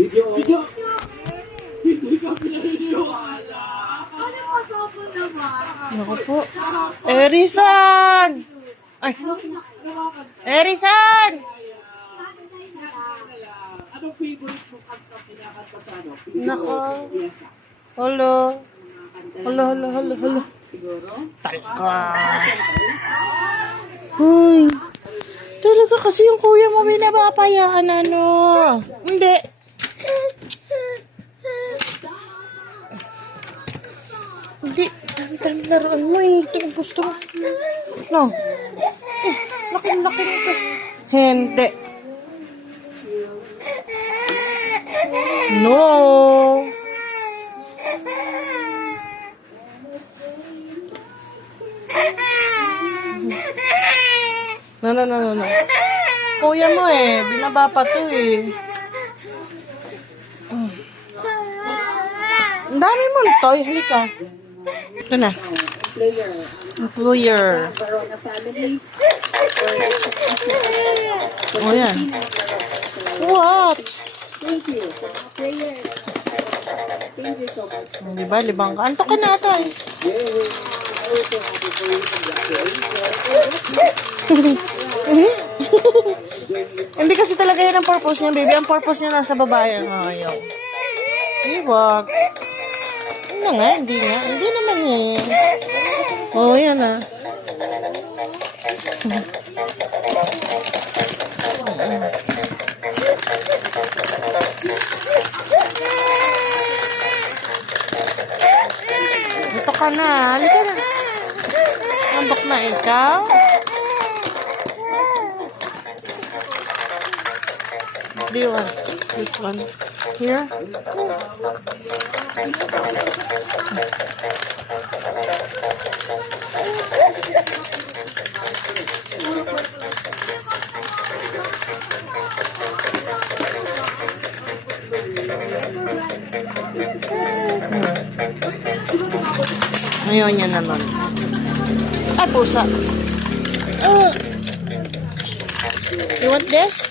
Video. Hindi ka pinaniniwala. Ano mo sopo naman? Naku po. Erisan! Ay! Erisan! Anong favorite mo kanta pinakanta sa ano? Nako. Yes. Halo. Halo. Siguro? Talka. Hoy. Talaga kasi yung kuya mo binabapayaan ano. Hindi. Hindi. Dandan laruan mo eh. Ito yung gusto mo. No. Laki nito. Hindi. No. No. Kuya mo eh. Binaba pa to eh. Ang dami mong toy. Halika. Ito na. Employer. Corona family. Oh, yan. What? Thank you. Prayer. Thank you so much. Diba? Libang ka. Anto ka na ata eh. Hindi kasi talaga yan ang purpose niya, baby. Ang purpose niya nasa babae. Ayaw. Iwag. Ano nga? Hindi nga. Hindi naman eh. Oh, yan ah. Ito ka na. Halika na. Nambok na ikaw. Do you want this one? Here? Ayaw niya naman. Ay, pusa. You want this?